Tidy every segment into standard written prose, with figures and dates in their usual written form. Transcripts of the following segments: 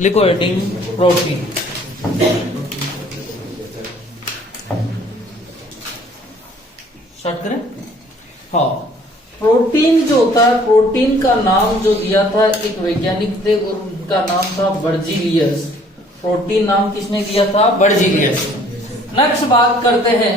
लिखो heading protein. Start करें। हाँ, प्रोटीन जो होता है, प्रोटीन का नाम जो दिया था एक वैज्ञानिक थे और उनका नाम था बर्जीलियस। प्रोटीन नाम किसने दिया था? बर्जीलियस। नेक्स्ट बात करते हैं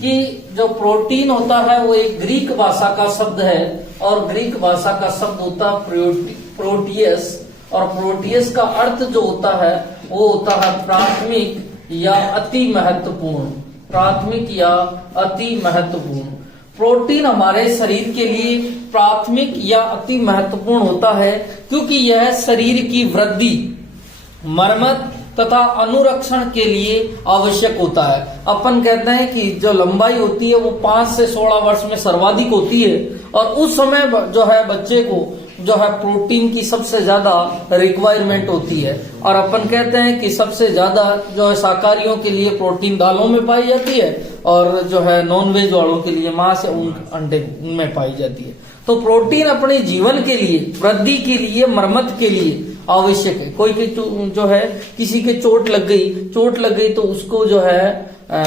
कि जो प्रोटीन होता है वो एक ग्रीक भाषा का शब्द है और ग्रीक भाषा का शब्द होता है प्रोटियस, और प्रोटियस का अर्थ जो होता है वो होता है प्राथमिक या अति महत्वपूर्ण। प्राथमिक या अति महत्वपूर्ण। प्रोटीन हमारे शरीर के लिए प्राथमिक या अति महत्वपूर्ण होता है क्योंकि यह शरीर की वृद्धि, मरम्मत तथा अनुरक्षण के लिए आवश्यक होता है। अपन कहते हैं कि जो लंबाई होती है वो 5 से 16 वर्ष में सर्वाधिक होती है और उस समय जो है बच्चे को जो है प्रोटीन की सबसे ज्यादा रिक्वायरमेंट होती है। और अपन कहते हैं कि सबसे ज्यादा जो है शाकाहारियों के लिए प्रोटीन दालों में पाई जाती है और जो है नॉनवेज वालों के लिए मांस, अंडे में पाई जाती है। तो प्रोटीन अपने जीवन के लिए, वृद्धि के लिए, मरम्मत के लिए आवश्यक है। कोई के जो है किसी के चोट लग गई तो उसको जो है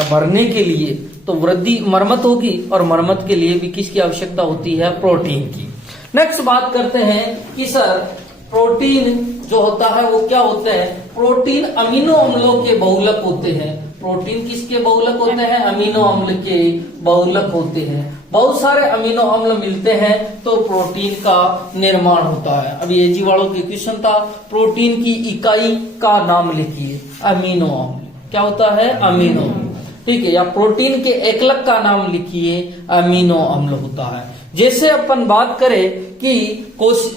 भरने के लिए तो वृद्धि, मरम्मत होगी और मरम्मत के लिए भी किसकी आवश्यकता होती है? प्रोटीन की। नेक्स्ट बात करते हैं कि सर प्रोटीन जो होता है वो क्या होते हैं? प्रोटीन अमीनो अम्लों के बहुलक होते हैं। प्रोटीन किसके बहुलक होते हैं? अमीनो अम्ल के बहुलक होते हैं। बहुत सारे अमीनो अम्ल मिलते हैं तो प्रोटीन का निर्माण होता है। अब ये जी वालों की क्वेश्चन था, प्रोटीन की इकाई का नाम लिखिए। अमीनो अम्ल क्या होता है? अमीनो अम्ल, ठीक है। या प्रोटीन के एकलक का नाम लिखिए, अमीनो अम्ल होता है। जैसे अपन बात करें कि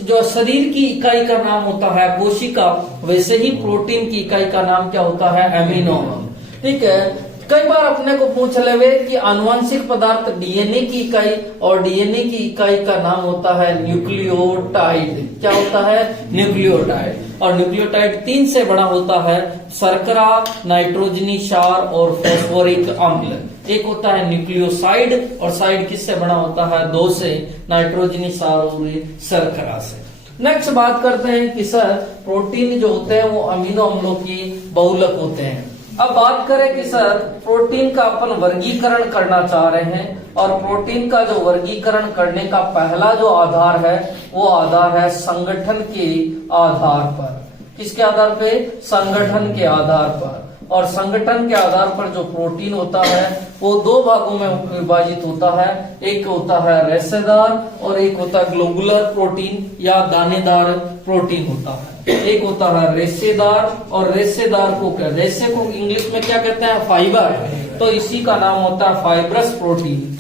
जो शरीर की इकाई का नाम होता है कोशिका, वैसे ही प्रोटीन की इकाई का नाम क्या होता है? अमीनो अम्ल, ठीक है। कई बार अपने को पूछ लेवे कि आनुवंशिक पदार्थ डीएनए की इकाई, और डीएनए की इकाई का नाम होता है न्यूक्लियोटाइड। क्या होता है? न्यूक्लियोटाइड। और न्यूक्लियोटाइड 3 से बड़ा होता है, शर्करा, नाइट्रोजनी क्षार और फास्फोरिक अम्ल। एक होता है न्यूक्लियोसाइड और साइड किससे बना होता है? 2 से, नाइट्रोजनी क्षार और शर्करा से। नेक्स्ट बात करते हैं कि सर प्रोटीन जो होते हैं वो अमीनो अम्लों की बहुलक होते हैं। अब बात करें कि सर प्रोटीन का अपन वर्गीकरण करना चाह रहे हैं और प्रोटीन का जो वर्गीकरण करने का पहला जो आधार है वो आधार है संगठन के आधार पर। किसके आधार पे? संगठन के आधार पर। और संगठन के आधार पर जो प्रोटीन होता है वो 2 भागों में विभाजित होता है। एक होता है रेशेदार और एक होता है ग्लोबुलर प्रोटीन या दानेदार प्रोटीन होता है। एक होता है रेशेदार और रेशेदार को रेशे को इंग्लिश में क्या कहते हैं? फाइबर। तो इसी का नाम होता है फाइब्रस प्रोटीन।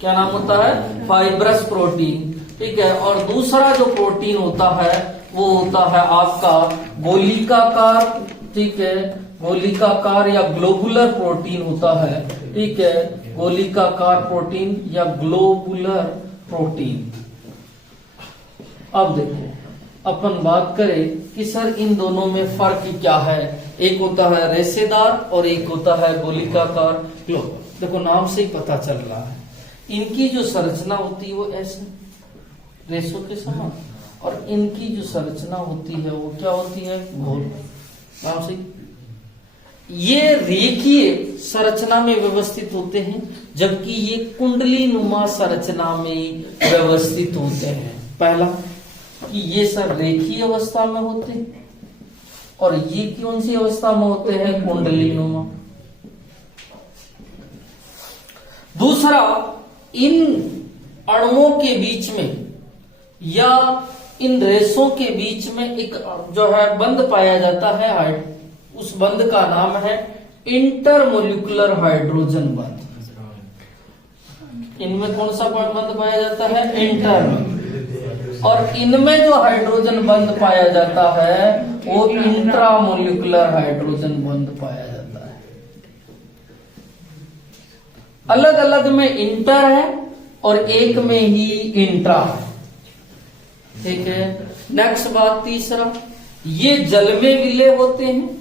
क्या नाम होता है? फाइब्रस प्रोटीन, ठीक है। और दूसरा जो प्रोटीन होता है वो होता है आपका गोलिकाकार, ठीक है। गोलिकाकार या ग्लोबुलर प्रोटीन होता है, ठीक है। गोलिकाकार प्रोटीन या ग्लोबुलर प्रोटीन। अब देखो अपन बात करें कि सर इन दोनों में फर्क क्या है। एक होता है रेशेदार और एक होता है गोलिकाकार। देखो नाम से ही पता चल रहा है इनकी जो संरचना होती है वो ऐसे रेशों के समान, और इनकी जो संरचना होती है वो क्या होती है? गोल। नाम से ये रेखीय संरचना में व्यवस्थित होते हैं जबकि ये कुंडली नुमा संरचना में व्यवस्थित होते हैं। पहला कि ये सब रेखीय अवस्था में होते हैं और ये कौन सी अवस्था में होते हैं? कुंडली नुमा। दूसरा, इन अणुओं के बीच में या इन रेशों के बीच में एक जो है बंध पाया जाता है, उस बंध का नाम है इंटरमोलिकुलर हाइड्रोजन बंध। इनमें कौन सा बंध पाया जाता है? इंटर। और इनमें जो हाइड्रोजन बंध पाया जाता है वो इंट्रामोलिकुलर हाइड्रोजन बंध पाया जाता है। अलग अलग में इंटर है और एक में ही इंट्रा है, ठीक है। नेक्स्ट बात, तीसरा, ये जल में विलय होते हैं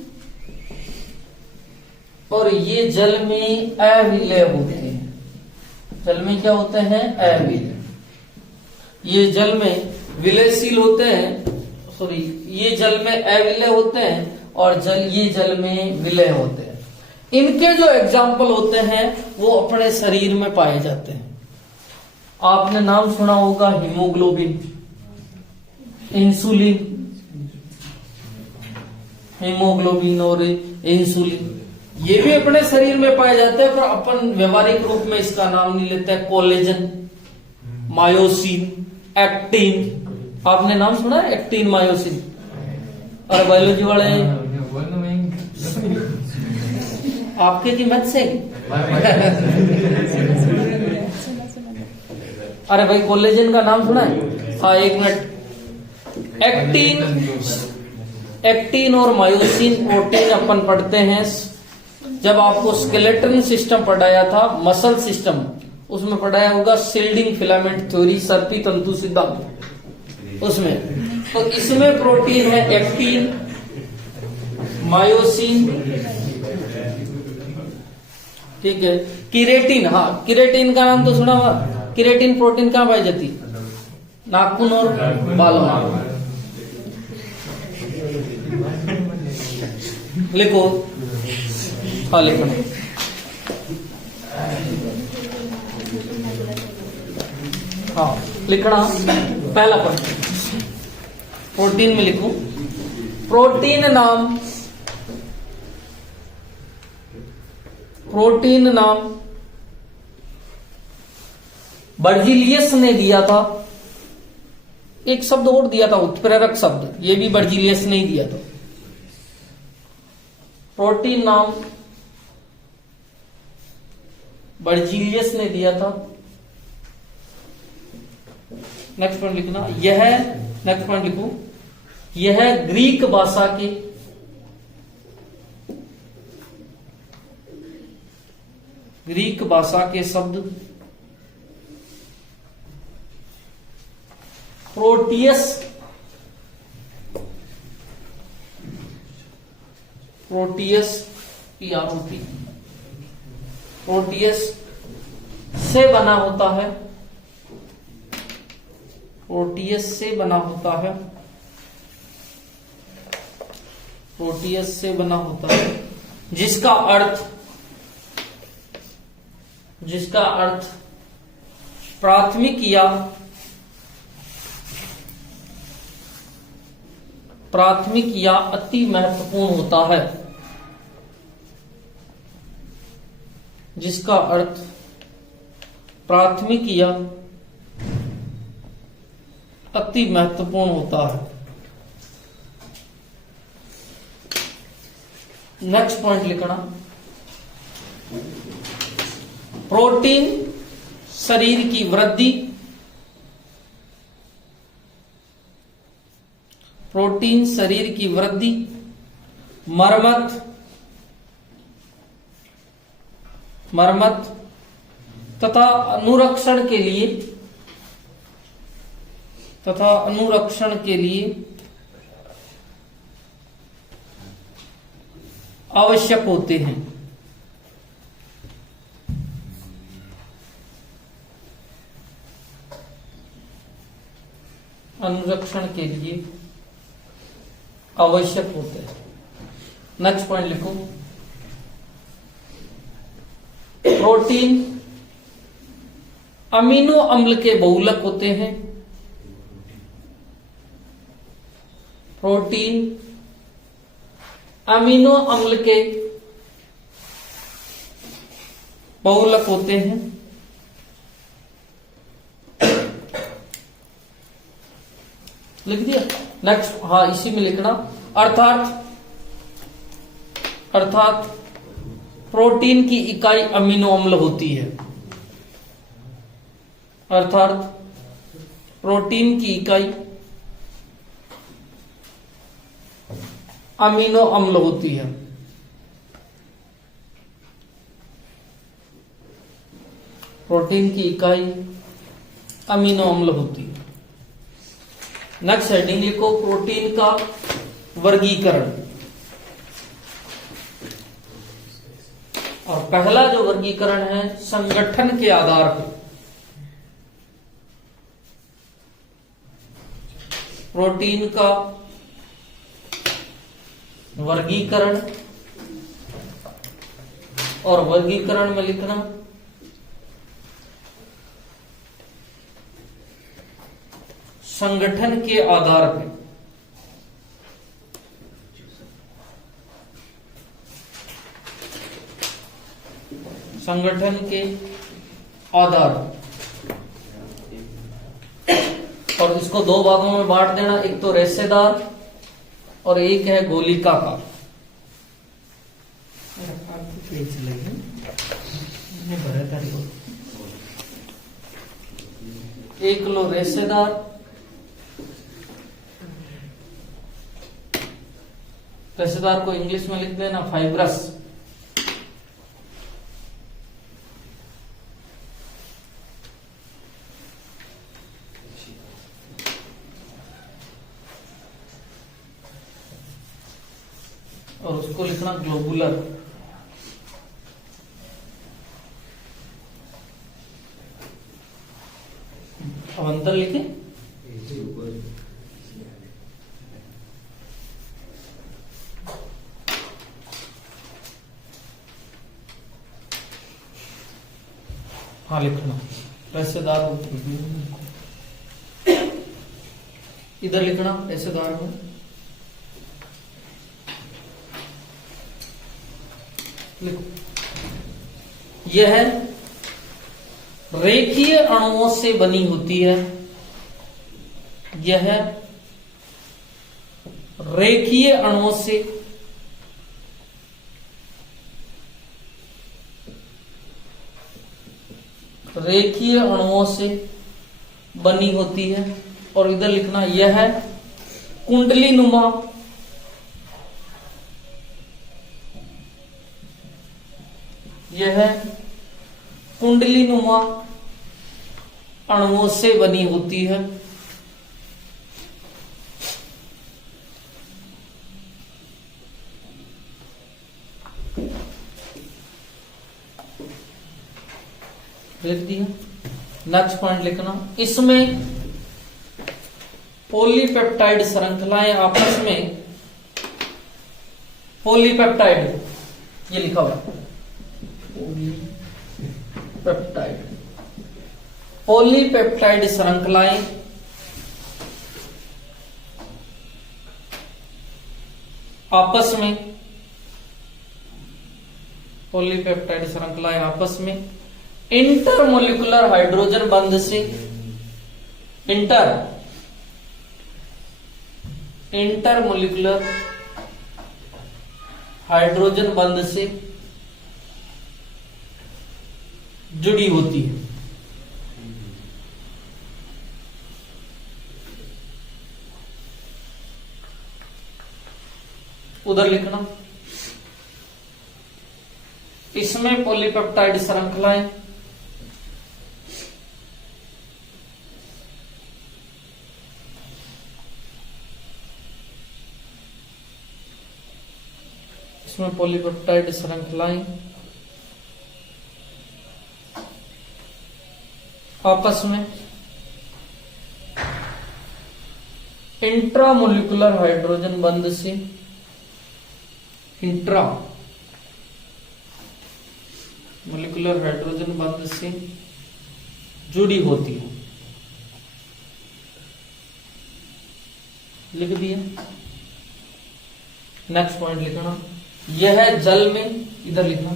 और ये जल में अविलय होते हैं। जल में क्या होते हैं? अविलय। ये जल में विलयशील होते हैं, सॉरी ये जल में अविलय होते हैं और ये जल में विलय होते हैं। इनके जो एग्जाम्पल होते हैं वो अपने शरीर में पाए जाते हैं। आपने नाम सुना होगा हीमोग्लोबिन, इंसुलिन, हीमोग्लोबिन और इंसुलिन, ये भी अपने शरीर में पाए जाते हैं, पर अपन व्यवहारिक रूप में इसका नाम नहीं लेते हैं। कोलेजन, मायोसिन, एक्टिन, आपने नाम सुना है एक्टिन, मायोसिन? और बायोलॉजी वाले आपके की मत से अरे भाई कोलेजन का नाम सुना है? हाँ, एक मिनट। एक्टिन और मायोसिन प्रोटीन अपन पढ़ते हैं जब आपको स्केलेटन सिस्टम पढ़ाया था, मसल सिस्टम, उसमें पढ़ाया होगा शिल्डिंग फिलामेंट थ्योरी, सर्पी तंतु सिद्धांत, उसमें। तो इसमें प्रोटीन है एक्टिन, मायोसिन, ठीक है, किरेटिन। हाँ, किरेटिन का नाम तो सुना हुआ। किरेटिन प्रोटीन कहाँ पाई जाती? नाखून और बालों में। लिखो, हाँ लिखो। हाँ लिखना, पहला पॉइंट प्रोटीन में लिखो। प्रोटीन नाम बर्जीलियस ने दिया था। एक शब्द और दिया था, उत्प्रेरक शब्द, ये भी बर्जीलियस ने ही दिया था। प्रोटीन नाम बर्जीलियस ने दिया था। नेक्स्ट पॉइंट लिखना, यह, नेक्स्ट पॉइंट लिखो, यह ग्रीक भाषा के शब्द प्रोटियस प्रोटियस से बना होता है। प्रोटियस से बना होता है, जिसका अर्थ प्राथमिक या अति महत्वपूर्ण होता है। जिसका अर्थ प्राथमिक या अति महत्वपूर्ण होता है। नेक्स्ट पॉइंट लिखना, प्रोटीन शरीर की वृद्धि, मरम्मत तथा अनुरक्षण के लिए आवश्यक होते हैं। नेक्स्ट पॉइंट लिखो, प्रोटीन अमीनो अम्ल के बहुलक होते हैं। प्रोटीन अमीनो अम्ल के बहुलक होते हैं। लिख दिया? नेक्स्ट, हाँ इसी में लिखना, अर्थात प्रोटीन की इकाई अमीनो अम्ल होती है। अर्थात प्रोटीन की इकाई अमीनो अम्ल होती है। प्रोटीन की इकाई अमीनो अम्ल होती है। नेक्स्ट हेडिंग लिखो, प्रोटीन का वर्गीकरण। और पहला जो वर्गीकरण है संगठन के आधार पर। प्रोटीन का वर्गीकरण, और वर्गीकरण में लिखना संगठन के आधार पे, संगठन के आधार, और इसको दो भागों में बांट देना, एक तो रेशेदार और एक है गोलिकाकार। एक लो रेशेदार, रेशेदार को इंग्लिश में लिख देना फाइब्रस, और उसको लिखना ग्लोबुलर। अब अंतर लिखे, हाँ लिखना रेशेदार, इधर लिखना रेशेदार में लिखो। यह रेखीय अणुओं से बनी होती है, यह रेखीय अणुओं से बनी होती है, और इधर लिखना यह कुंडली नुमा, यह कुंडली नुमा अणुओं से बनी होती है। लिख दिया। नेक्स्ट पॉइंट लिखना, इसमें पॉलीपेप्टाइड श्रृंखलाएं आपस में, पॉलीपेप्टाइड ये लिखा हुआ, पेप्टाइड, पॉलीपेप्टाइड श्रृंखलाएं आपस में, पॉलीपेप्टाइड श्रृंखलाएं आपस में इंटरमोलिकुलर हाइड्रोजन बंध से, इंटरमोलिकुलर हाइड्रोजन बंध से जुड़ी होती है। उधर लिखना, इसमें पॉलीपेप्टाइड श्रृंखलाएं इसमें पॉलीपेप्टाइड श्रृंखलाएं आपस में इंट्रामोलिकुलर हाइड्रोजन बंध से, इंट्रा मोलिकुलर हाइड्रोजन बंध से जुड़ी होती है। लिख दिया। नेक्स्ट पॉइंट लिखना, यह जल में, इधर लिखना,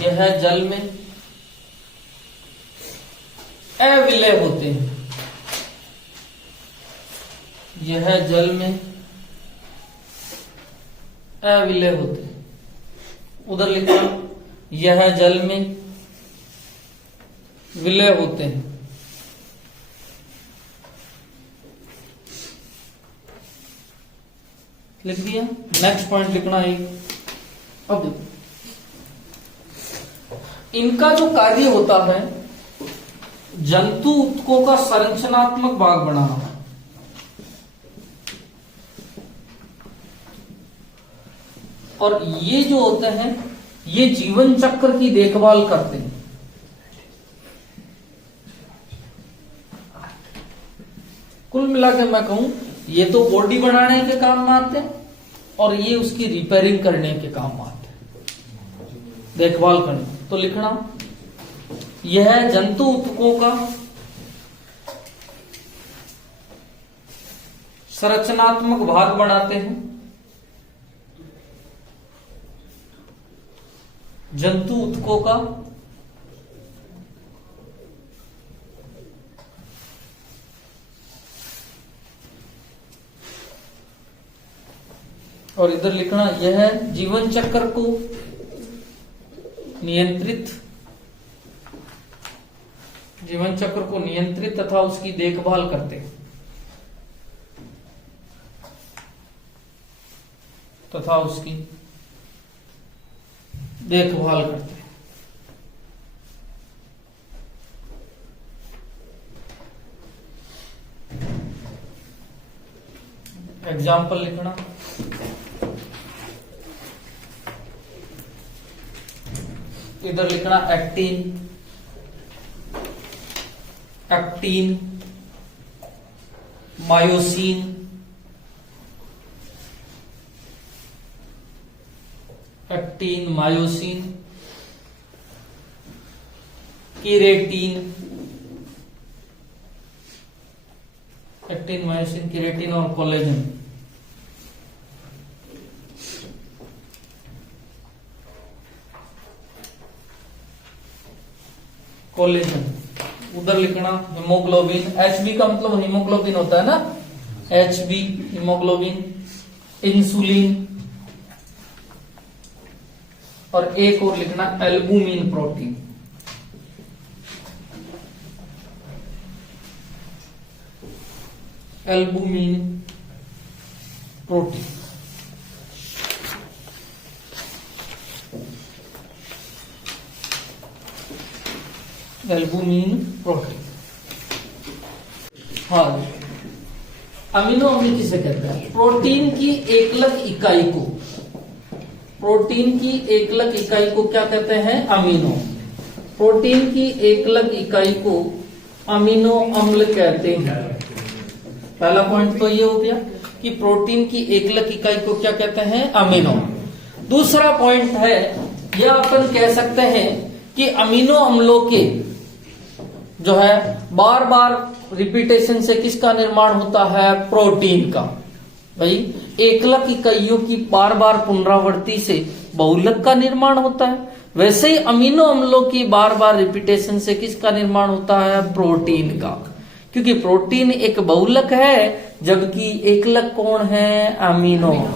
यह जल में अविलय होते हैं, यह जल में अविलय होते हैं। उधर लिखना, यह जल में विलय होते हैं। लिख दिया। नेक्स्ट पॉइंट लिखना है, अब देखो इनका जो कार्य होता है जंतु ऊतकों का संरचनात्मक भाग बनाना, और ये जो होते हैं ये जीवन चक्र की देखभाल करते हैं। कुल मिला के मैं कहूं ये तो बॉडी बनाने के काम में आते हैं और ये उसकी रिपेयरिंग करने के काम में आते हैं, देखभाल करने। तो लिखना, यह जंतु ऊतकों का संरचनात्मक भाग बनाते हैं। जंतु ऊतकों का और इधर लिखना, यह जीवन चक्र को नियंत्रित तथा उसकी देखभाल करते हैं। एग्जाम्पल लिखना, इधर लिखना एक्टीन, मायोसिन, केरेटिन और कोलेजन। उधर लिखना हीमोग्लोबिन, Hb का मतलब हीमोग्लोबिन होता है ना, Hb हीमोग्लोबिन, इंसुलिन, और एक और लिखना एल्बुमिन प्रोटीन। Albumin protein. हाँ, अमीनो अम्ल किसे कहते हैं? प्रोटीन की एकलक इकाई को क्या कहते हैं? अमीनो। प्रोटीन की एकलक इकाई को अमीनो अम्ल कहते हैं। पहला पॉइंट तो ये हो गया कि प्रोटीन की एकलक इकाई को क्या कहते हैं? अमीनो। दूसरा पॉइंट है, यह अपन कह सकते हैं कि अमीनो अम्लों के जो है बार बार रिपीटेशन से किसका निर्माण होता है? प्रोटीन का। भाई, एकलक इकाइयों की बार बार पुनरावृत्ति से बहुलक का निर्माण होता है, वैसे ही अमीनो अम्लों की बार बार रिपीटेशन से किसका निर्माण होता है? प्रोटीन का। क्योंकि प्रोटीन एक बहुलक है, जबकि एकलक कौन है? अमीनो।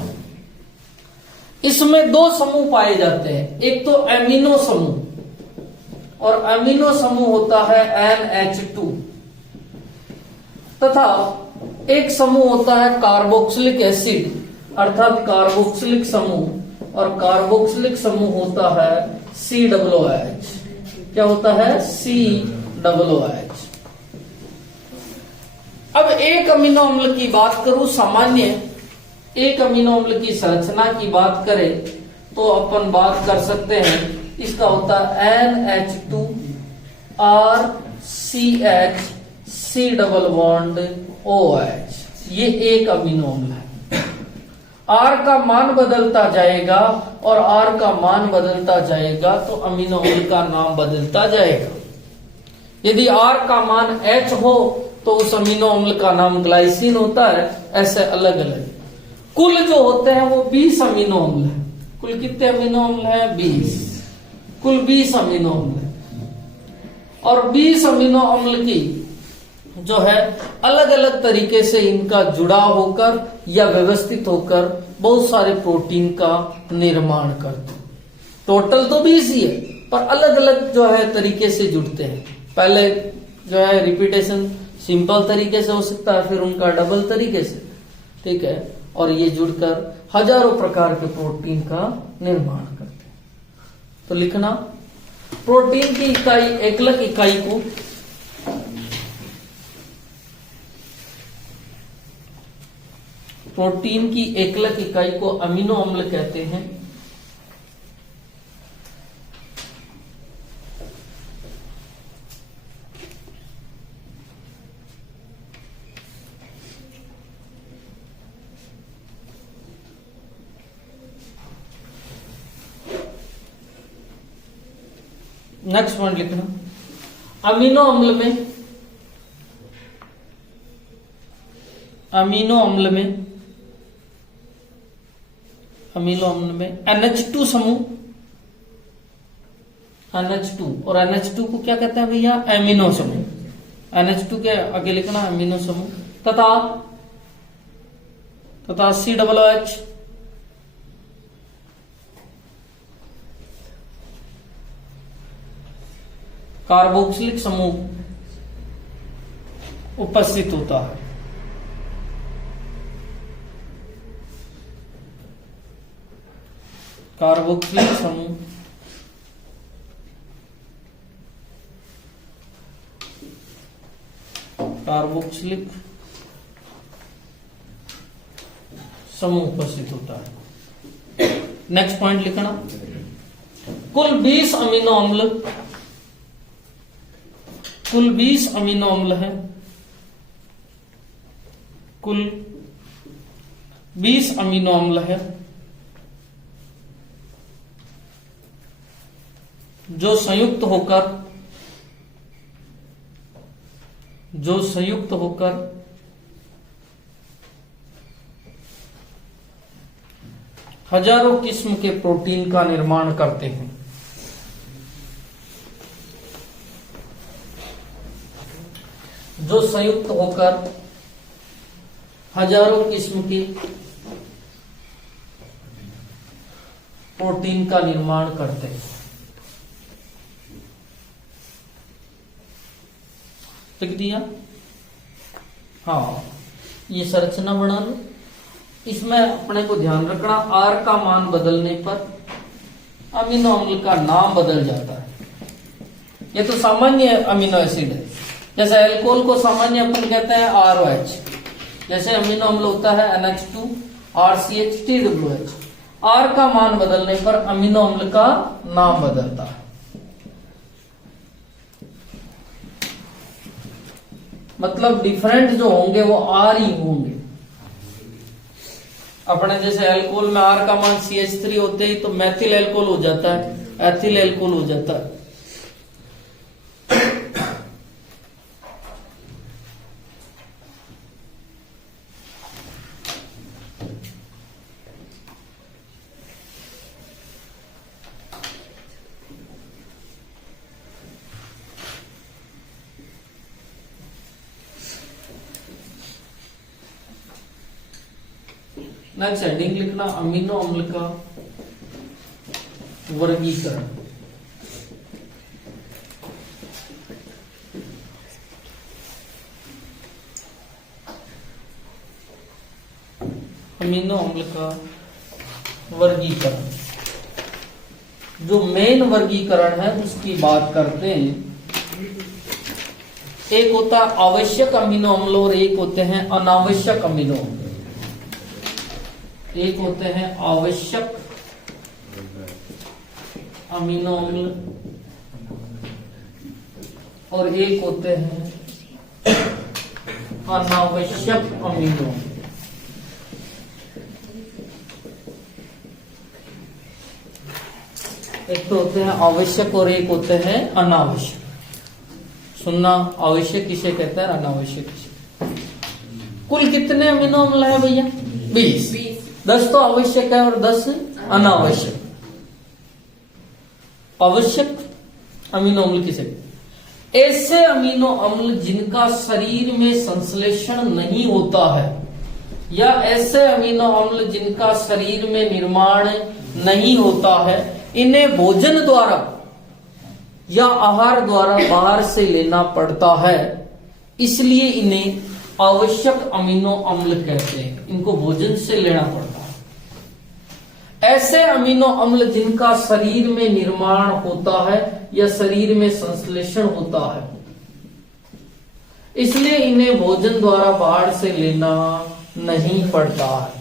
इसमें दो समूह पाए जाते हैं, एक तो एमिनो समूह, और अमीनो समूह होता है NH2, तथा एक समूह होता है कार्बोक्सिलिक एसिड अर्थात कार्बोक्सिलिक समूह, और कार्बोक्सिलिक समूह होता है COOH। क्या होता है? COOH। अब एक अमीनो अम्ल की बात करूं, सामान्य एक अमीनो अम्ल की संरचना की बात करें तो अपन बात कर सकते हैं, इसका होता है NH2 RCH C double bond OH। ये एक अमीनो अम्ल है। R का मान बदलता जाएगा और R का मान बदलता जाएगा तो अमीनो अम्ल का नाम बदलता जाएगा। यदि R का मान H हो तो उस अमीनो अम्ल का नाम ग्लाइसिन होता है। ऐसे अलग अलग कुल जो होते हैं वो 20 अमीनो अम्ल है। कुल कितने अमीनो अम्ल है? 20। कुल 20 अमीनो अम्ल है, और 20 अमीनो अम्ल की जो है अलग अलग तरीके से इनका जुड़ाव होकर या व्यवस्थित होकर बहुत सारे प्रोटीन का निर्माण करते हैं। टोटल तो 20 ही है, पर अलग अलग जो है तरीके से जुड़ते हैं। पहले जो है रिपीटेशन सिंपल तरीके से हो सकता है, फिर उनका डबल तरीके से, ठीक है, और ये जुड़कर हजारों प्रकार के प्रोटीन का निर्माण करते हैं। तो लिखना, प्रोटीन की इकाई, एकलक इकाई को प्रोटीन की एकलक इकाई को अमीनो अम्ल कहते हैं। नेक्स्ट पॉइंट लिखना, अमीनो अम्ल में NH2 समूह, NH2 और NH2 को क्या कहते हैं भैया, एमिनो समूह। NH2 के आगे लिखना अमीनो समूह, तथा COOH कार्बोक्सिलिक समूह उपस्थित होता है। कार्बोक्सिलिक समूह उपस्थित होता है। नेक्स्ट पॉइंट लिखना, कुल 20 अमीनो अम्ल है, कुल 20 अमीनो अम्ल है जो संयुक्त होकर हजारों किस्म के प्रोटीन का निर्माण करते हैं। जो संयुक्त होकर हजारों किस्म के प्रोटीन का निर्माण करते हैं। लिख दिया। हाँ, ये संरचना बना लो। इसमें अपने को ध्यान रखना, आर का मान बदलने पर अमीनो अम्ल का नाम बदल जाता है। ये तो सामान्य अमीनो एसिड है, जैसे एल्कोहल को सामान्य अपन कहते हैं ROH, जैसे अमीनो अम्ल होता है NH2 RCH TWH। आर का मान बदलने पर अमीनो अम्ल का नाम बदलता है। मतलब डिफरेंट जो होंगे वो आर ही होंगे। अपने जैसे अल्कोहल में आर का मान CH3 होते ही तो मैथिल अल्कोहल हो जाता है, एथिल अल्कोहल हो जाता है। नेक्स्ट हेडिंग लिखना, अमीनो अम्ल का वर्गीकरण। अमीनो अम्ल का वर्गीकरण, जो मेन वर्गीकरण है उसकी बात करते हैं। एक होता है आवश्यक अमीनो अम्ल और एक होते हैं अनावश्यक अमीनो अम्ल। एक होते हैं आवश्यक अमीनो अम्ल और एक होते हैं अनावश्यक अमीनो अम्ल। एक तो होते हैं आवश्यक और एक होते हैं अनावश्यक। सुनना, आवश्यक किसे कहते हैं, अनावश्यक किसे। कुल कितने अमीनो अम्ल है भैया? 20। 10 तो आवश्यक है और 10 अनावश्यक। आवश्यक अमीनो अम्ल किसे? ऐसे अमीनो अम्ल जिनका शरीर में संश्लेषण नहीं होता है, या ऐसे अमीनो अम्ल जिनका शरीर में निर्माण नहीं होता है, इन्हें भोजन द्वारा या आहार द्वारा बाहर से लेना पड़ता है, इसलिए इन्हें आवश्यक अमीनो अम्ल कहते हैं। इनको भोजन से लेना पड़ता है। ऐसे अमीनो अम्ल जिनका शरीर में निर्माण होता है या शरीर में संश्लेषण होता है, इसलिए इन्हें भोजन द्वारा बाहर से लेना नहीं पड़ता है।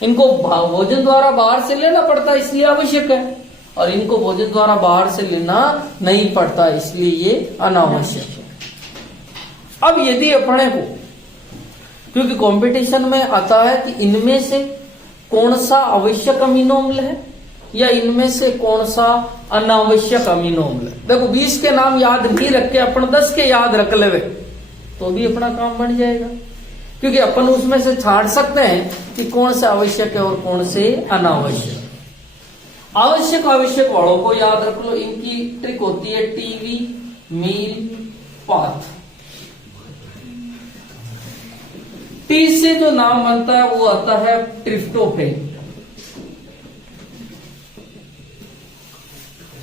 इनको भोजन द्वारा बाहर से लेना पड़ता है इसलिए आवश्यक है, और इनको भोजन द्वारा बाहर से लेना नहीं पड़ता इसलिए ये अनावश्यक है। अब यदि अपने को, क्योंकि कंपटीशन में आता है कि इनमें से कौन सा आवश्यक अमीनो अम्ल है या इनमें से कौन सा अनावश्यक अमीनो अम्ल है। देखो 20 के नाम याद नहीं रख के अपन 10 के याद रख लेवे तो भी अपना काम बन जाएगा, क्योंकि अपन उसमें से छाड़ सकते हैं कि कौन से आवश्यक है और कौन से अनावश्यक। आवश्यक आवश्यक वालों को याद रख लो, इनकी ट्रिक होती है टीवी, मील, पाथ। टी से जो नाम बनता है वो आता है ट्रिप्टोफेन,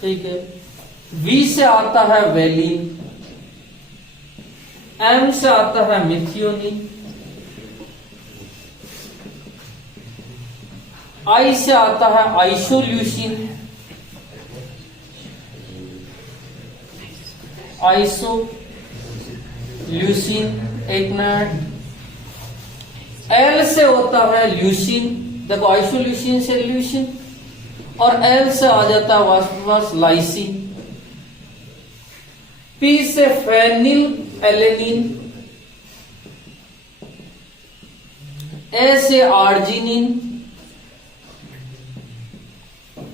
ठीक है। वी से आता है वेलिन, एम से आता है मिथियोनिन, आई से आता है आइसोल्यूसिन, एक मिनट। एल से होता है ल्यूसिन, देखो आइसोल्यूसिन से ल्यूसिन, और एल से आ जाता है वास्तव लाइसिन। पी से फेनिल एलेनिन, ए से आर्जिनिन,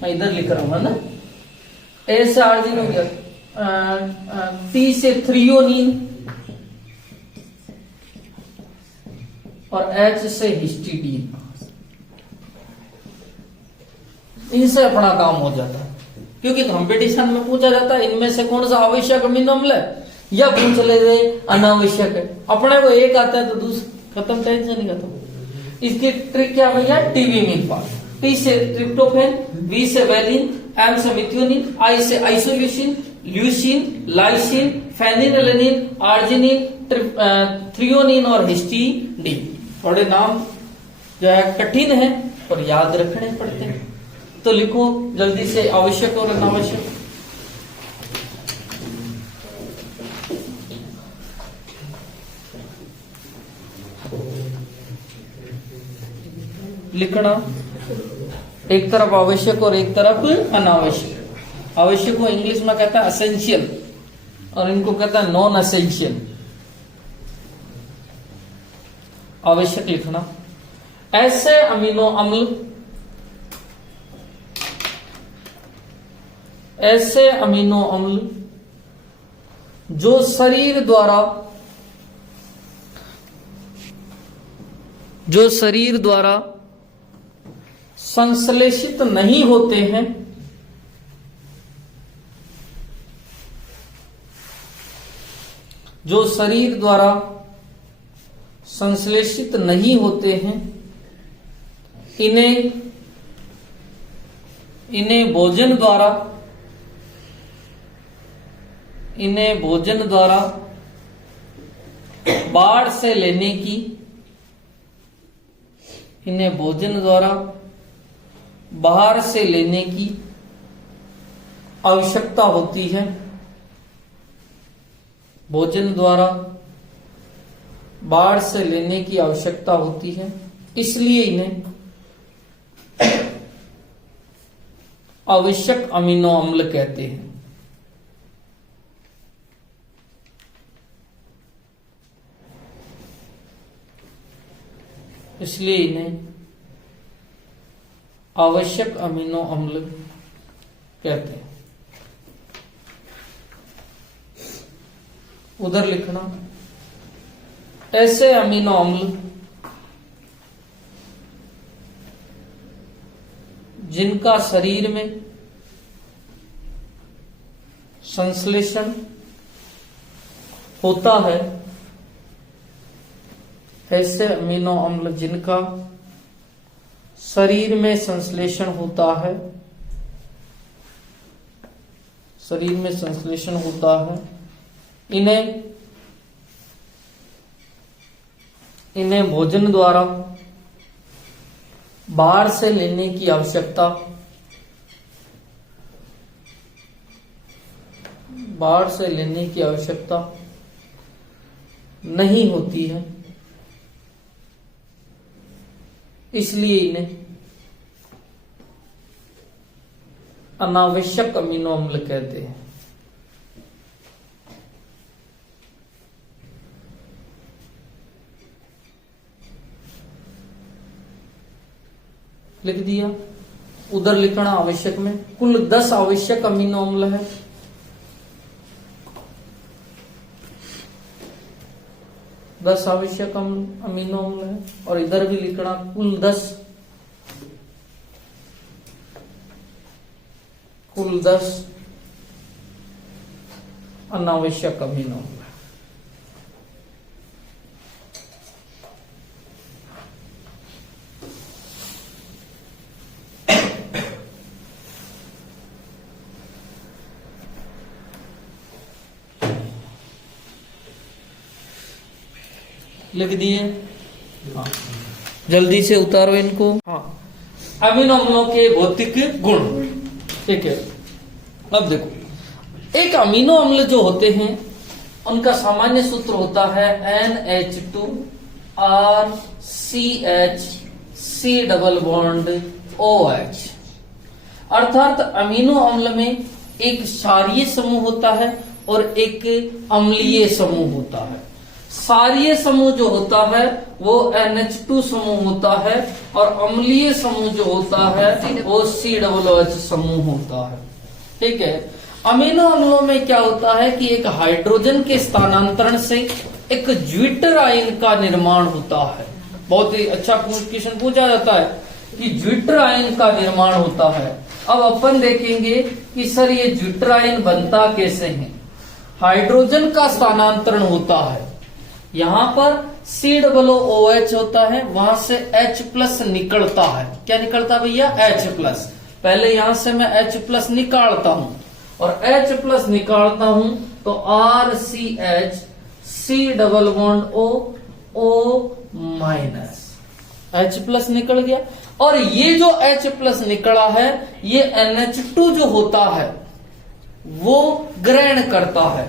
मैं इधर लिख रहा हूं ना, ए से आर्जिन हो गया। टी से थ्रियोनिन और एच से हिस्टीडीन। इनसे अपना काम हो जाता है, क्योंकि कंपटीशन में पूछा जाता है इनमें से कौन सा आवश्यक अमीनो अम्ल है, या पूछ ले रहे अनावश्यक है। अपने को एक आता है तो दूसरा खत्म, टेंशन नहीं खत्म। इसकी ट्रिक क्या भैया, टीवी मील पास। टी से ट्रिप्टोफेन, वी से वेलिन, एम से मिथियोनिन, आई से isoleucine, leucine, lysine, phenylalanine, arginine, threonine और हिस्टीडीन। थोड़े नाम जो है कठिन है पर याद रखने पड़ते हैं, तो लिखो जल्दी से आवश्यक और अनावश्यक। लिखना, एक तरफ आवश्यक और एक तरफ अनावश्यक। आवश्यक को इंग्लिश में कहता है असेंशियल और इनको कहता है नॉन असेंशियल। आवश्यक लिखना, ऐसे अमीनो अम्ल, ऐसे अमीनो अम्ल जो शरीर द्वारा संश्लेषित नहीं होते हैं, जो शरीर द्वारा संश्लेषित नहीं होते हैं, इन्हें भोजन द्वारा बाहर से लेने की, इन्हें भोजन द्वारा बाहर से लेने की आवश्यकता होती है। भोजन द्वारा बाहर से लेने की आवश्यकता होती है, इसलिए इन्हें आवश्यक अमीनो अम्ल कहते हैं। इसलिए इन्हें आवश्यक अमीनो अम्ल कहते हैं। उधर लिखना, ऐसे अमीनो अम्ल जिनका शरीर में संश्लेषण होता है, ऐसे अमीनो अम्ल जिनका शरीर में संश्लेषण होता है, शरीर में संश्लेषण होता है, इन्हें भोजन द्वारा बाहर से लेने की आवश्यकता नहीं होती है, इसलिए इन्हें अनावश्यक अमीनो अम्ल कहते हैं। लिख दिया। उधर लिखना आवश्यक में। कुल 10 आवश्यक अमीनो अम्ल है। दस आवश्यक अमीनो अम्ल है और इधर भी लिखना कुल 10 अनावश्यक अमीनो अम्ल। लिख दिए? हाँ, जल्दी से उतारो इनको। हाँ, अमीनो अम्लों के भौतिक गुण। ठीक है, अब देखो, एक अमीनो अम्ल जो होते हैं उनका सामान्य सूत्र होता है NH2RCH डबल बॉन्ड OH। अर्थात अमीनो अम्ल में एक क्षारीय समूह होता है और एक अम्लीय समूह होता है। क्षारीय समूह जो होता है वो NH2 समूह होता है और अम्लीय समूह जो होता है वो COOH समूह होता है। ठीक है, अमीनो अम्लों में क्या होता है कि एक हाइड्रोजन के स्थानांतरण से एक ज्विटर आयन का निर्माण होता है। बहुत ही अच्छा क्वेश्चन पूछा जाता है कि ज्विटर आयन का निर्माण होता है। अब अपन देखेंगे कि सर ये ज्विटर आयन बनता कैसे है। हाइड्रोजन का स्थानांतरण होता है, यहां पर COOH होता है, वहां से H+ निकलता है। क्या निकलता भैया? H+। पहले यहां से मैं H+ निकालता हूं और H+ निकालता हूं तो RCH C double bond O H+ निकल गया। और ये जो H+ निकला है ये NH2 जो होता है वो ग्रहण करता है,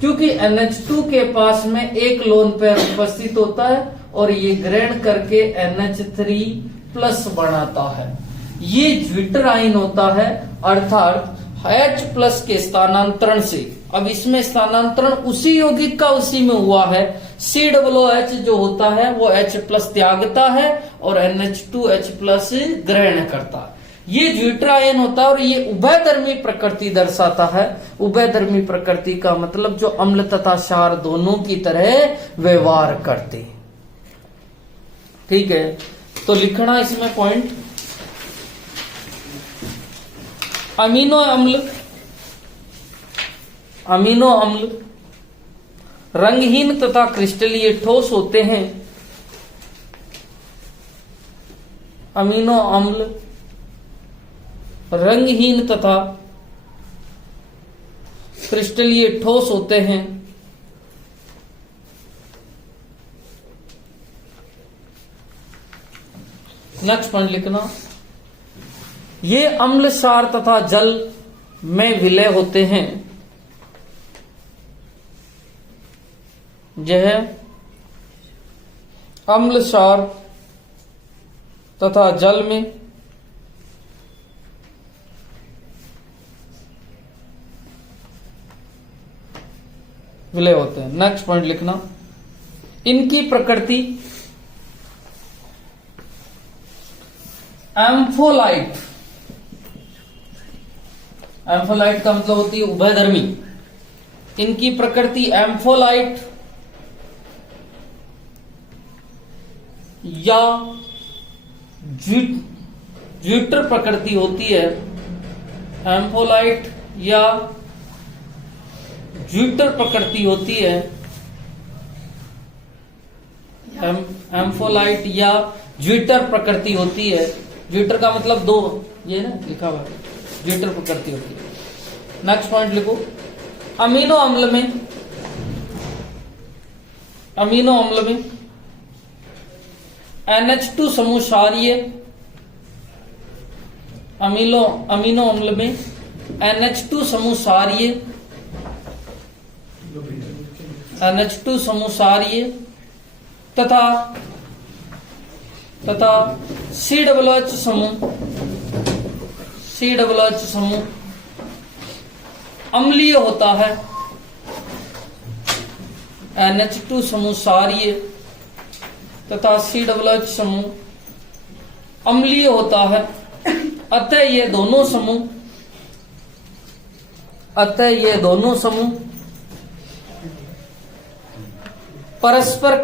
क्योंकि NH2 के पास में एक लोन पेयर उपस्थित होता है और ये ग्रहण करके NH3+ बनाता है। ये ज्विटर आयन होता है, अर्थात H+ के स्थानांतरण से। अब इसमें स्थानांतरण उसी यौगिक का उसी में हुआ है। COOH जो होता है वो H+ त्यागता है और NH2H+ ग्रहण करता है। ये ज्विटर आयन होता है और ये उभयधर्मी प्रकृति दर्शाता है। उभयधर्मी प्रकृति का मतलब जो अम्ल तथा क्षार दोनों की तरह व्यवहार करते हैं। ठीक है, तो लिखना इसमें पॉइंट, अमीनो अम्ल रंगहीन तथा क्रिस्टलीय ठोस होते हैं। अमीनो अम्ल रंगहीन तथा क्रिस्टलीय ठोस होते हैं। नेक्स्ट पॉइंट लिखना, ये अम्ल क्षार तथा जल में विलय होते हैं। यह अम्ल क्षार तथा जल में विलय होते हैं। नेक्स्ट पॉइंट लिखना, इनकी प्रकृति एम्फोलाइट का मतलब होती है उभयधर्मी। इनकी प्रकृति एम्फोलाइट या ज्विटर प्रकृति होती है। एम्फोलाइट या ज्विटर प्रकृति होती है। एम्फोलाइट या ज्विटर प्रकृति होती है। ज्विटर का मतलब दो, ये ना लिखा हुआ है, ज्विटर प्रकृति होती है। नेक्स्ट पॉइंट लिखो, अमीनो अम्ल में NH2 समूह क्षारीय। अमीनो अम्ल में NH2 समूह क्षारीय, NH2 समूह क्षारीय तथा COOH समूह अम्लीय होता है। NH2 समूह क्षारीय तथा COOH समूह अम्लीय होता है। अतः ये दोनों समूह परस्पर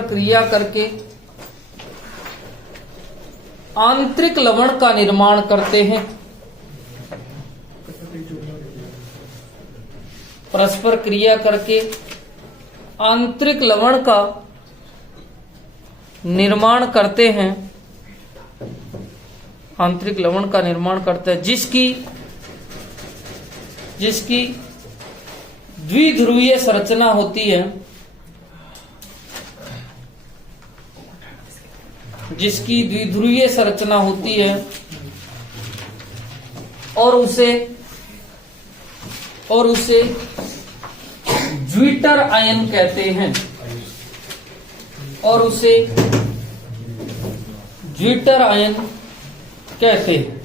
क्रिया करके आंतरिक लवण का निर्माण करते हैं। परस्पर क्रिया करके आंतरिक लवण का निर्माण करते हैं, आंतरिक लवण का निर्माण करते हैं, जिसकी द्विध्रुवीय संरचना होती है, जिसकी द्विध्रुवीय संरचना होती है और उसे ज्विटर आयन कहते हैं, और उसे ज्विटर आयन कहते हैं।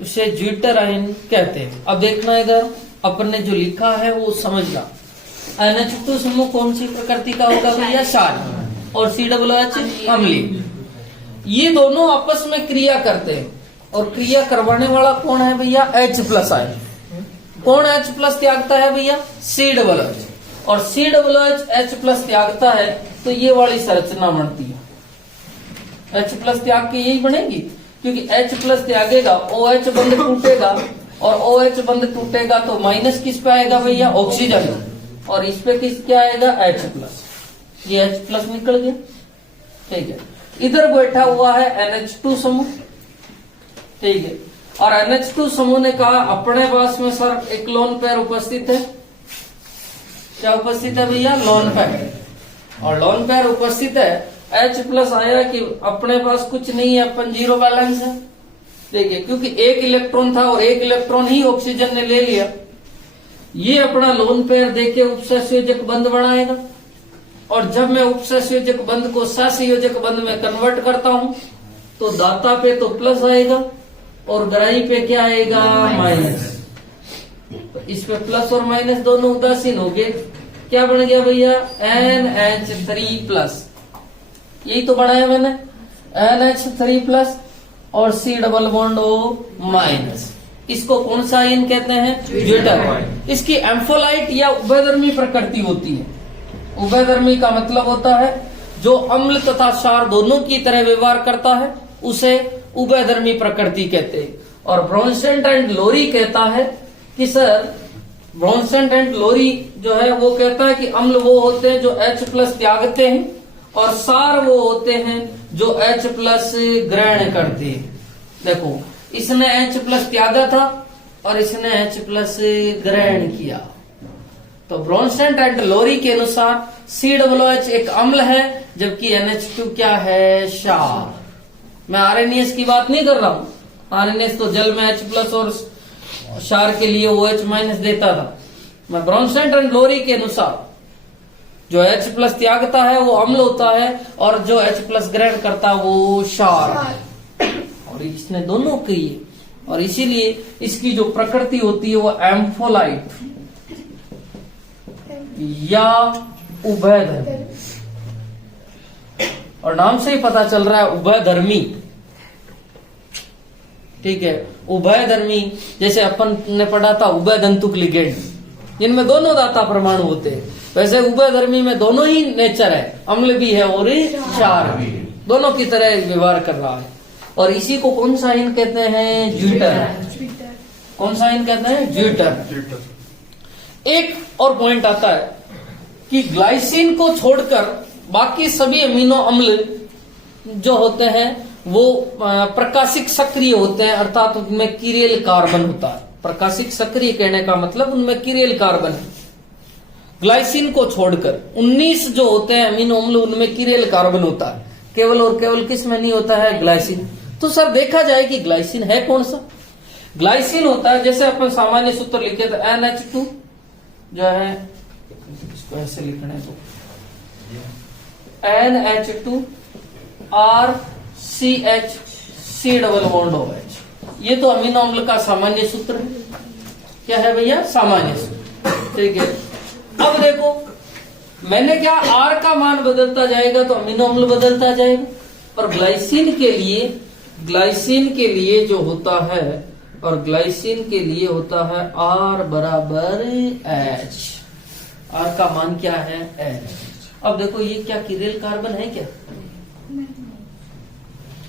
उसे ज्विटर आयन कहते हैं। अब देखना इधर अपन ने जो लिखा है वो समझना। NH2 समूह कौन सी प्रकृति का होगा भैया? क्षार। और COOH अम्लीय। ये दोनों आपस में क्रिया करते हैं और क्रिया करवाने वाला कौन है भैया? H+ ion. कौन H+ त्यागता है भैया? COOH। और COOH H+ त्यागता है तो ये वाली संरचना बनती है। H+ त्याग के यही बनेगी, क्योंकि H+ त्यागेगा, OH बंध टूटेगा, और OH बंध टूटेगा तो माइनस किस पे आएगा भैया? ऑक्सीजन। और इस पे किस क्या आएगा? H+। ये H+ निकल गया। ठीक है, इधर बैठा हुआ है NH2 समूह। ठीक है, और NH2 समूह ने कहा अपने पास में सर एक लोन पेयर उपस्थित है। क्या उपस्थित है भैया? Lone pair. और लोन पेयर उपस्थित है, H+ आया कि अपने पास कुछ नहीं है, अपन जीरो बैलेंस है। ठीक है, क्योंकि एक इलेक्ट्रॉन था और एक इलेक्ट्रॉन ही ऑक्सीजन ने ले लिया। ये अपना लोन पेयर देके उपसंयोजक बंध बनाएगा, और जब मैं उपसंयोजक बंध को सहसंयोजक बंध में कन्वर्ट करता हूं तो दाता पे तो प्लस आएगा और ग्राही पे क्या आएगा? माइनस। तो इस पे प्लस और माइनस दोनों उदासीन हो गए। क्या बन गया भैया? NH3+। यही तो बनाया मैंने, NH3+ और C+O-। इसको कौन सा आयन कहते हैं? ज्विटर। इसकी एम्फोलाइट या उभयधर्मी प्रकृति होती है। उभयधर्मी का मतलब होता है जो अम्ल तथा क्षार दोनों की तरह व्यवहार करता है, उसे उभयधर्मी प्रकृति कहते हैं। और ब्रॉन्स्टेड एंड लोरी कहता है कि सर, ब्रॉन्स्टेड एंड लोरी जो है वो कहता है कि अम्ल वो होते हैं जो H+ त्यागते हैं, और क्षार वो होते हैं जो H+ ग्रहण करते हैं। देखो, इसने H+ त्यागा था और इसने H+ ग्रहण किया। तो ब्रॉन्स्टेड एंड लोरी के अनुसार COOH एक अम्ल है, जबकि NH2 क्या है? क्षार। मैं RNAS की बात नहीं कर रहा हूं। RNAS तो जल में H+ और क्षार के लिए OH- देता था। मैं ब्रॉन्स्टेड एंड लोरी के अनुसार जो H+ त्यागता है वो अम्ल होता है, और जो H+ ग्रहण करता है वो क्षार है। और इसने दोनों किए, और इसीलिए इसकी जो प्रकृति होती है वो एम्फोलाइट या उभयधर्मी। और नाम से ही पता चल रहा है उभयधर्मी। ठीक है, उभयधर्मी। जैसे अपन ने पढ़ा था उभयदंतुक लिगेंड, जिनमें दोनों दाता परमाणु होते हैं, वैसे उभयधर्मी में दोनों ही नेचर है, अम्ल भी है और क्षार भी, दोनों की तरह व्यवहार कर रहा है। और इसी को कौन सा आयन कहते हैं? ज्विटर। कौन सा आयन कहते हैं? ज्विटर। एक और पॉइंट आता है कि ग्लाइसिन को छोड़कर बाकी सभी अमीनो अम्ल जो होते हैं वो प्रकाशिक सक्रिय होते हैं, अर्थात उनमें किरेल कार्बन होता है। प्रकाशिक सक्रिय कहने का मतलब उनमें किरेल कार्बन है। ग्लाइसिन को छोड़कर 19 जो होते हैं अमीनो अम्ल, उनमें किरेल कार्बन होता है। केवल और केवल किस में नहीं होता है? ग्लाइसिन। तो सर देखा जाए कि ग्लाइसिन है कौन सा? ग्लाइसिन होता है, जैसे अपन सामान्य सूत्र लिखे तो NH2 जो है, इसको ऐसे लिखना है तो NH2 RCH C+OH। ये तो अमीनो अम्ल का सामान्य सूत्र है। क्या है भैया? सामान्य सूत्र। ठीक है, अब देखो मैंने क्या, आर का मान बदलता जाएगा तो अमीनो अम्ल बदलता जाएगा, पर ग्लाइसिन के लिए जो होता है, और ग्लाइसिन के लिए होता है आर बराबर एच। आर का मान क्या है, एच। अब देखो ये क्या किरेल कार्बन है क्या?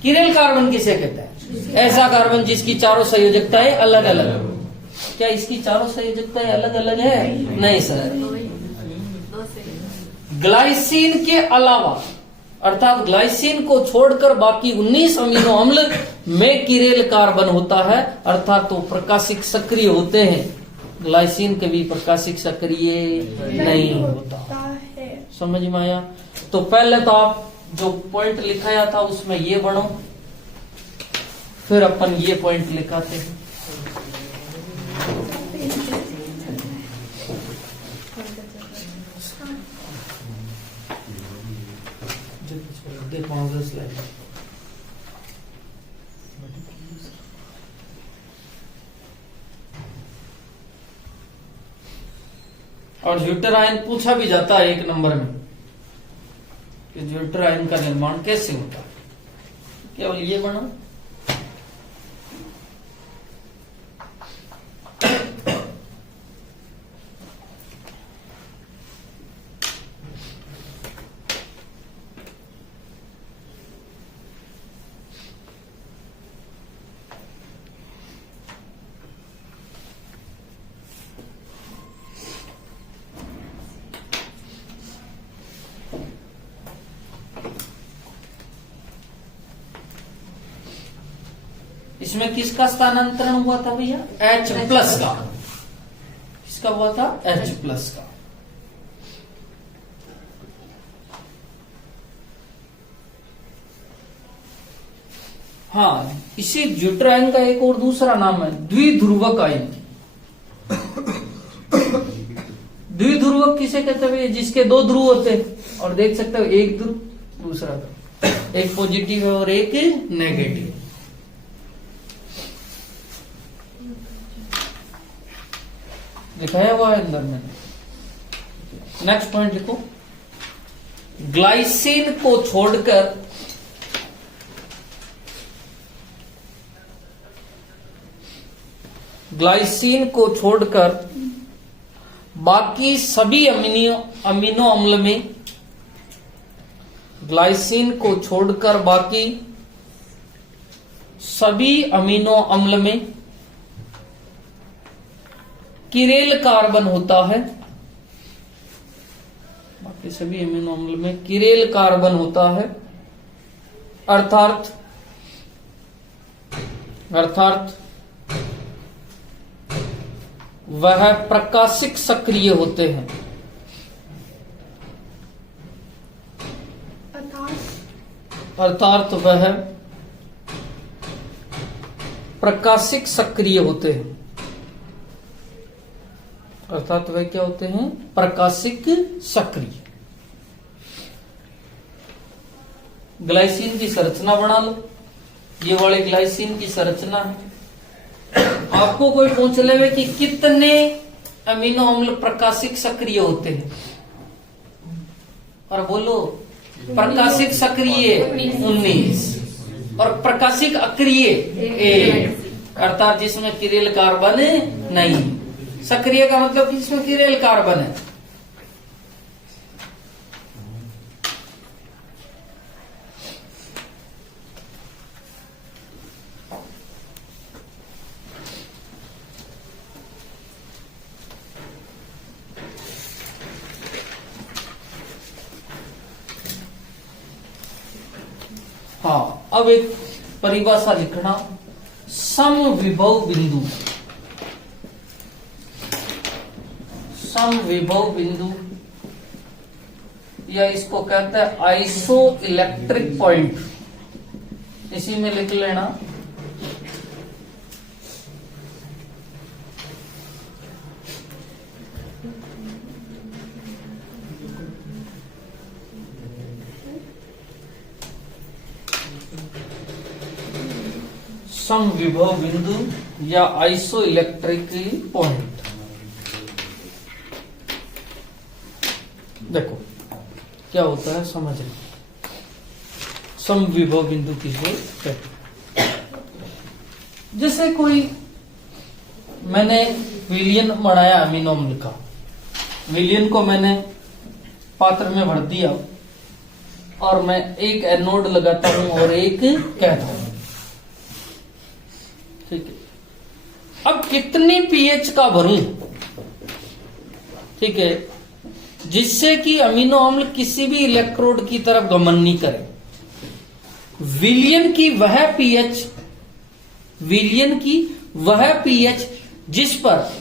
किरेल कार्बन किसे कहते हैं? ऐसा कार्बन जिसकी चारों संयोजकताएं अलग अलग। क्या इसकी चारों संयोजकताएं अलग अलग है? नहीं सर। ग्लाइसिन के अलावा, अर्थात ग्लाइसिन को छोड़कर बाकी 19 अमीनो अम्ल में किरेल कार्बन होता है, अर्थात तो प्रकाशिक सक्रिय होते हैं। ग्लाइसिन कभी प्रकाशिक सक्रिय नहीं होता। समझ में आया? तो पहले तो आप जो पॉइंट लिखाया था उसमें ये बढ़ो, फिर अपन ये पॉइंट लिखाते हैं। और ड्यूटेराइन पूछा भी जाता है 1 नंबर में कि ड्यूटेराइन का निर्माण कैसे होता है। केवल ये बना, इसमें किसका स्थानांतरण हुआ था भैया? H प्लस का। किसका हुआ था? H प्लस का। हाँ, इसी ड्यूटेराइन का एक और दूसरा नाम है द्विध्रुवक आयन। द्विध्रुवक किसे कहते हैं? जिसके 2 ध्रुव होते हैं, और देख सकते हो एक ध्रुव दूसरा ध्रुव, एक पॉजिटिव है और एक नेगेटिव। दिखाया हुआ है अंदर में। नेक्स्ट पॉइंट लिखो, ग्लाइसिन को छोड़कर बाकी सभी अमीनो अम्ल में, ग्लाइसिन को छोड़कर बाकी सभी अमीनो अम्ल में किरेल कार्बन होता है। बाकी सभी अमीनो अम्ल में किरेल कार्बन होता है, अर्थात वह प्रकाशिक सक्रिय होते हैं। अर्थात वह प्रकाशिक सक्रिय होते हैं। अर्थात वह क्या होते हैं? प्रकाशिक सक्रिय। ग्लाइसिन की संरचना बना लो, ये वाले ग्लाइसिन की संरचना है। आपको कोई पूछ ले कि कितने अमीनो अम्ल प्रकाशिक सक्रिय होते हैं, और बोलो प्रकाशिक सक्रिय 19 और प्रकाशिक अक्रिय 1, अर्थात जिसमें किरेल कार्बन नहीं। सक्रिय का मतलब कि जिसमें किरेल कार्बन है। हाँ, अब एक परिभाषा लिखना, समविभव बिंदु। समविभव बिंदु, या इसको कहते हैं आइसो इलेक्ट्रिक पॉइंट, इसी में लिख लेना। समविभव बिंदु या आइसो इलेक्ट्रिक पॉइंट। देखो क्या होता है समझ लें। समविभव बिंदु किसे कहते हैं? जैसे कोई मैंने विलयन बनाया अमीनो अम्ल का, विलयन को मैंने पात्र में भर दिया और मैं एक एनोड लगाता हूं और एक कैथोड, ठीक है। अब कितनी पीएच का भरूं, ठीक है, जिससे कि अमीनो अम्ल किसी भी इलेक्ट्रोड की तरफ गमन नहीं करे। विलयन की वह पीएच जिस पर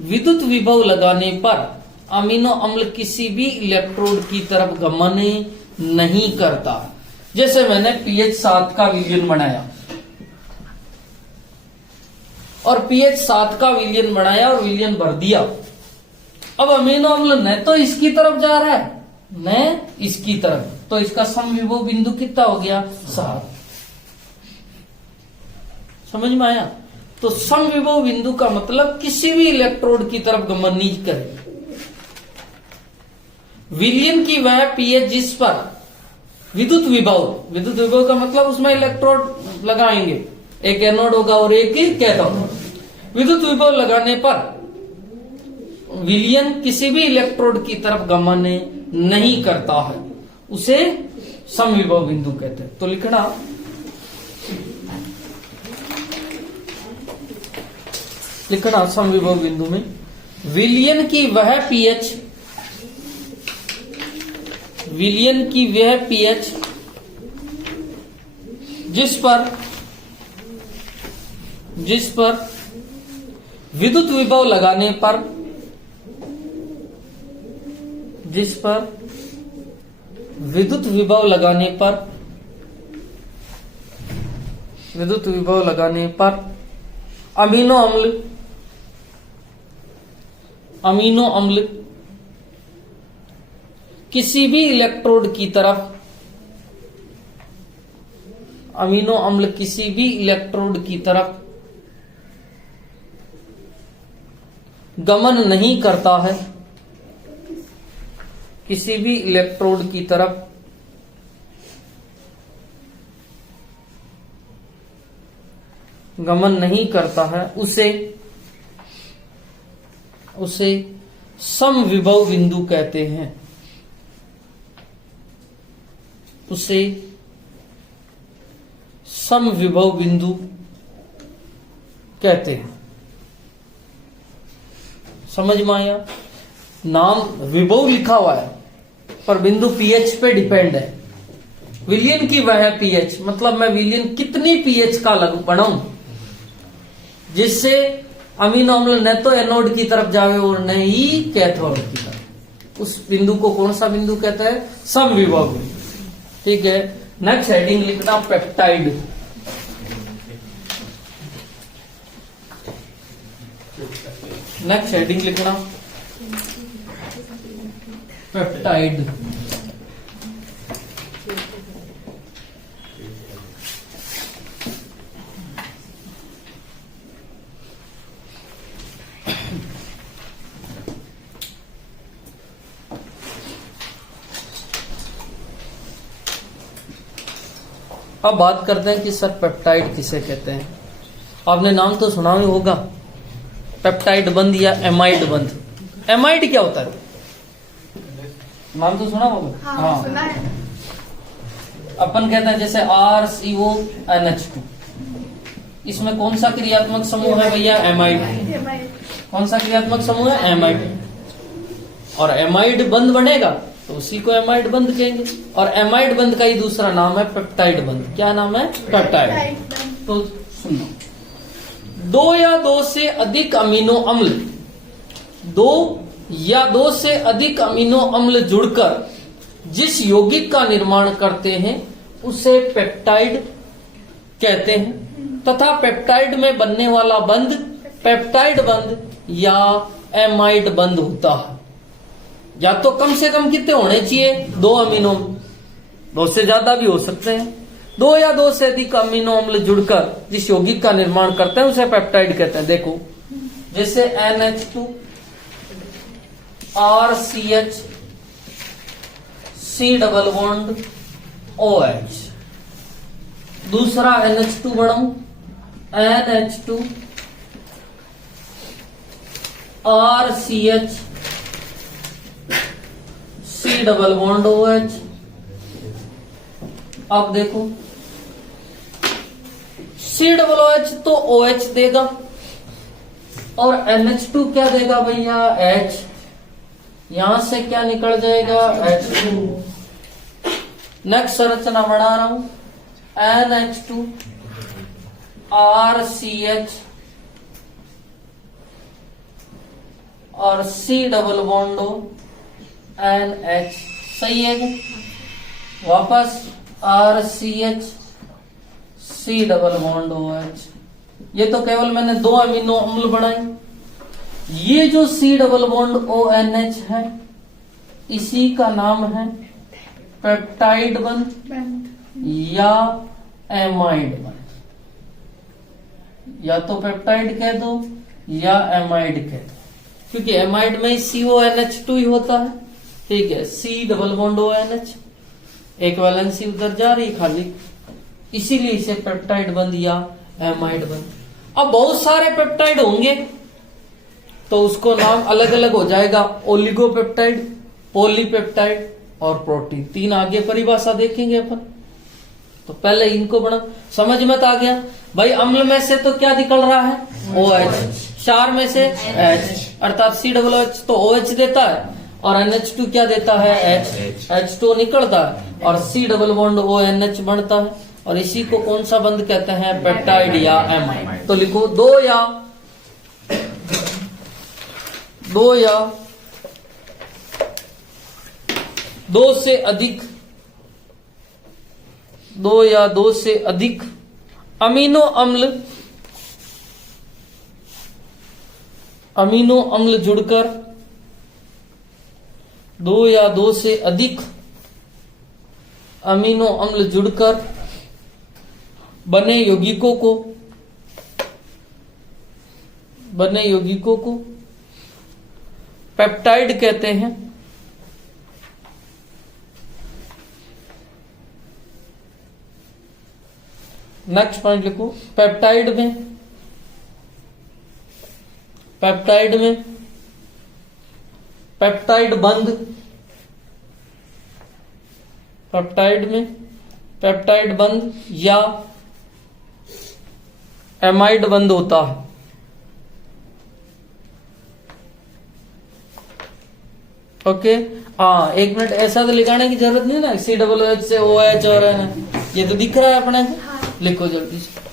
विद्युत विभव लगाने पर अमीनो अम्ल किसी भी इलेक्ट्रोड की तरफ गमन नहीं करता। जैसे मैंने pH 7 का विलयन बनाया और pH 7 का विलयन बनाया और विलयन भर दिया। अब अमीनो अम्ल न तो इसकी तरफ जा रहा है न इसकी तरफ, तो इसका समविभव बिंदु कितना हो गया? 7। समझ में आया? तो समविभव बिंदु का मतलब किसी भी इलेक्ट्रोड की तरफ गमन नहीं करे। विलयन की वह पीएच जिस पर विद्युत विभव का मतलब उसमें इलेक्ट्रोड लगाएंगे, एक एनोड होगा और एक कैथोड। विद्युत विभव लगाने पर विलयन किसी भी इलेक्ट्रोड की तरफ गमन नहीं करता है, उसे समविभव बिंदु कहते हैं। तो लिखना समविभव बिंदु में विलयन की वह पीएच जिस पर विद्युत विभव लगाने पर अमीनो अम्ल किसी भी इलेक्ट्रोड की तरफ गमन नहीं करता है, किसी भी इलेक्ट्रोड की तरफ गमन नहीं करता है, उसे समविभव बिंदु कहते हैं। उसे समविभव बिंदु कहते हैं। समझ में आया? नाम विभव लिखा हुआ है पर बिंदु पीएच पे डिपेंड है। विलयन की वह पीएच मतलब मैं विलयन कितनी पीएच का बनाऊं जिससे अमीनो अम्ल न तो एनोड की तरफ जावे और न ही कैथोड की तरफ। उस बिंदु को कौन सा बिंदु कहता है? समविभव बिंदु। ठीक है। नेक्स्ट हेडिंग लिखना पेप्टाइड। नेक्स्ट हेडिंग लिखना पेप्टाइड। अब बात करते हैं कि सर पेप्टाइड किसे कहते हैं। आपने नाम तो सुना ही होगा, पेप्टाइड बंध या एमाइड बंध। एमाइड क्या होता है? नाम तो सुना होगा। हाँ सुना है। अपन कहते हैं जैसे RCONH2, इसमें कौन सा क्रियात्मक समूह है भैया? एमाइड। कौन सा क्रियात्मक समूह है? एमाइड। और एमाइड बंध बनेगा तो उसी को एमाइड बंध कहेंगे। और एमाइड बंध का ही दूसरा नाम है पेप्टाइड बंध। क्या नाम है? पेप्टाइड। तो सुनो, दो या दो से अधिक अमीनो अम्ल जुड़कर जिस यौगिक का निर्माण करते हैं उसे पेप्टाइड कहते हैं। तथा पेप्टाइड में बनने वाला बंध पेप्टाइड बंध या एमाइड बंध होता है। या तो कम से कम कितने होने चाहिए? 2 अमीनो, 2 से ज्यादा भी हो सकते हैं। 2 या 2 से अधिक अमीनो अम्ल जुड़कर जिस यौगिक का निर्माण करते हैं उसे पेप्टाइड कहते हैं। देखो जैसे NH2, RCH, C double bond OH। दूसरा NH2 बनाऊं, NH2 RCH C double bond OH। अब देखो C डबल OH तो OH देगा और NH2 क्या देगा भैया, H। यहां से क्या निकल जाएगा, H2। नेक्स्ट संरचना बना रहा हूं, NH2 RCH और C डबल बॉन्ड NH। सही है क्या? वापस RCH C double bond OH। ये तो केवल मैंने 2 अमीनो अम्ल बनाए। ये जो C डबल बॉन्ड ONH है इसी का नाम है पेप्टाइड बंध या एमाइड बंध। या तो पेप्टाइड कह दो या एमाइड कह दो, क्योंकि एमाइड में CONH2 ही होता है। ठीक है, C डबल बॉन्ड ONH, एक वैलेंसी उधर जा रही खाली, इसीलिए इसे पेप्टाइड बंध या एमाइड बंध। अब बहुत सारे पेप्टाइड होंगे तो उसको नाम अलग अलग हो जाएगा, ओलिगोपेप्टाइड, पॉलीपेप्टाइड और प्रोटीन। 3 आगे परिभाषा देखेंगे अपन। तो पहले इनको बना, समझ में आ गया भाई। अम्ल में से तो क्या निकल रहा है, OH। क्षार में से H, अर्थात C डबल OH तो OH देता है और NH2 क्या देता है, H। H2 निकलता है और C डबल बॉन्ड ONH बनता है। और इसी को कौन सा बंध कहते हैं, पेप्टाइड या एमाइड। तो लिखो 2 या 2 से अधिक अमीनो अम्ल जुड़कर 2 या 2 से अधिक अमीनो अम्ल जुड़कर बने यौगिकों को पेप्टाइड कहते हैं। नेक्स्ट पॉइंट लिखो, पेप्टाइड में पेप्टाइड बंध, पेप्टाइड बंध या एमाइड बंध होता है। ओके, हाँ 1 मिनट, ऐसा तो लिखाने की जरूरत नहीं ना, C डबल OH से OH और ये तो दिख रहा है अपने को। लिखो जल्दी से।